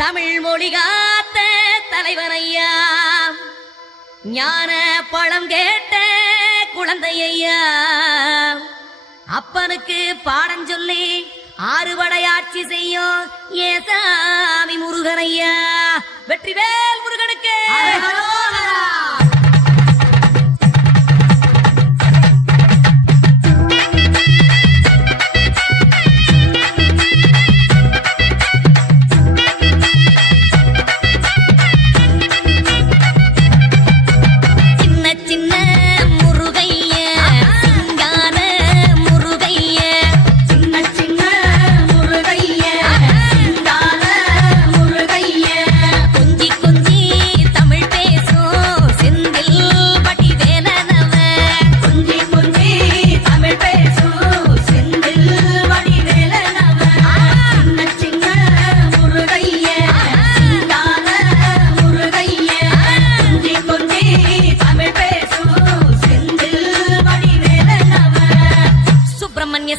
தமிழ் மொழி காத்த தலைவனையா, ஞான பழம் கேட்ட குழந்தையா, அப்பனுக்கு பாடம் சொல்லி ஆறுபடையாட்சி செய்யும் ஏசாமி முருகனையா. வெற்றிவேல் முருகனுக்கு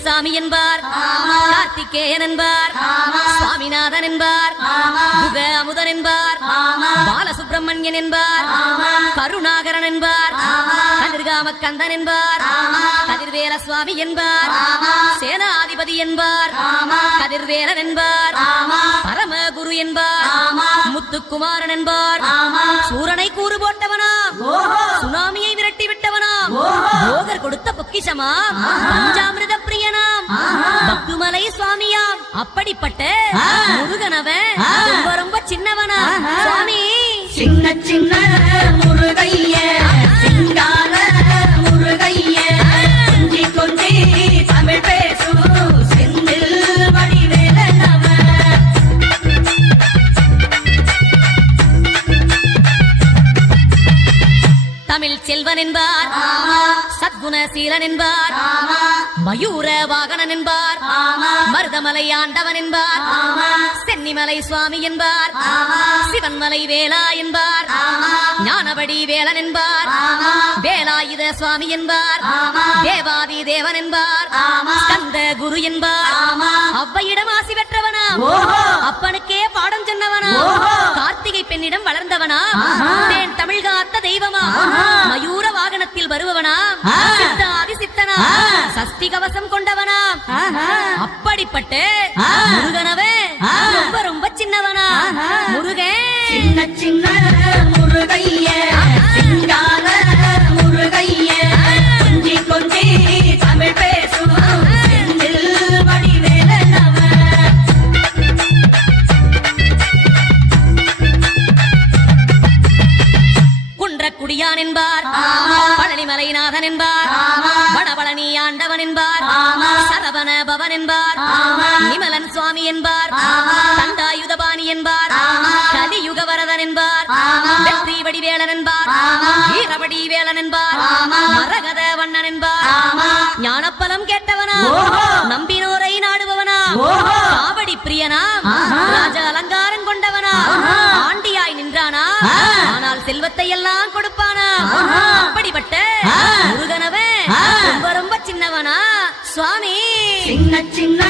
சாமி என்பார், கார்த்திகேயன் என்பார், சுவாமிநாதன் என்பார், முக அமுதன் என்பார், பாலசுப்பிரமணியன் என்பார், கருணாகரன் என்பார், கதிர்காம கந்தன் என்பார், கதிர்வேல சுவாமி என்பார், சேனாதிபதி என்பார், கதிர்வேலன் என்பார், பரமகுரு என்பார், முத்துக்குமாரன் என்பார், சூரனை கூறு போட்டவனா, சுனாமியை விரட்டி விட்டவனா, போகர் கொடுத்த பொக்கிஷமா, பஞ்சாமிரத பிரியனாம், பத்துமலை சுவாமியாம். அப்படிப்பட்ட முருகனவன் ரொம்ப ரொம்ப சின்னவனா. சுவாமி சின்ன சின்ன முருகைய, சிங்கார முருகைய, கொஞ்சி கொஞ்சி தமிழ் பேசு செந்தில் வடிவேலனவன். தமிழ் செல்வன் என்பார், சத்குணசீலன் என்பார், மயூர வாகனன் என்பார், மருதமலை ஆண்டவன் என்பார், சென்னிமலை சுவாமி என்பார், சிவன்மலை வேலா என்பார், ஞானபடி வேலன் என்பார், வேலாயுத சுவாமி என்பார், தேவாதி தேவன் என்பார், ஸ்கந்த குரு என்பார், அவ்வையிடம் ஆசி பெற்றவனா, அப்பனுக்கே பாடம் சொன்னவனா, கார்த்திகை பெண்ணிடம் வளர்ந்தவனா, தேன் தமிழ் காத்த தெய்வமா, மயூர வாகனத்தில் வருபவனா, சித்தாதி சித்தனா, சஷ்டி கவசம் கொண்டவனா. அப்படிப்பட்ட முருகனவே ரொம்ப ரொம்ப சின்னவனா. முருகன் சின்ன சின்ன முருகைய, சிங்கார முருகைய, கொஞ்சி கொஞ்சி தமிழ் பேசு செந்தில் வடிவேலனவன். குன்றக்குடியான் என்பார், பழனிமலைநாதன் என்பார், வடபழனி ஆண்டவன் என்பார், சரவண பவன் என்பார், நிமலன் சுவாமி என்பார், தண்டாயுதபாணி என்பார், கலியுக வரதன் என்பார், வெற்றி வடிவேலன் என்பார், வீரபடி வேலன் என்பார், மரகத வண்ணன் என்பார், ஞானப்பலம் கேட்டவனா, நம்பினோரை நாடுபவனா, காவடி பிரியனா, ராஜ அலங்காரம் கொண்டவனா, ஆண்டியாய் நின்றானா, ஆனால் செல்வத்தை எல்லாம் கொடுப்பானா. அப்படிப்பட்ட முருகனவன் ரொம்ப ரொம்ப சின்னவனா. சுவாமி சின்ன சின்ன